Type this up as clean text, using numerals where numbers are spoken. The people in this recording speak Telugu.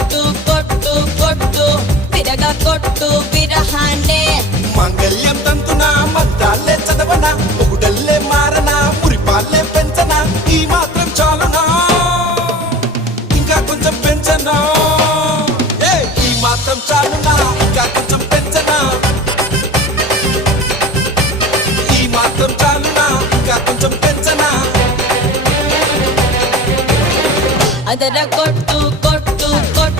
కొట్టు కొట్టు కొట్టు విరగా కొట్టు విరహాన్నే మాంగళ్యం తంతున మద్దాలే చదవన ఒకడల్లే మారన మురిపాలే పెంచన ఈ మాత్రం చాలునా ఇంకా కొంచెం పెంచనా ఈ మాత్రం చాలునా ఇంకా కొంచెం పెంచనా ఈ మాత్రం చాలునా ఇంకా కొంచెం పెంచనా ಅದರ ಕೊಟ್ಟು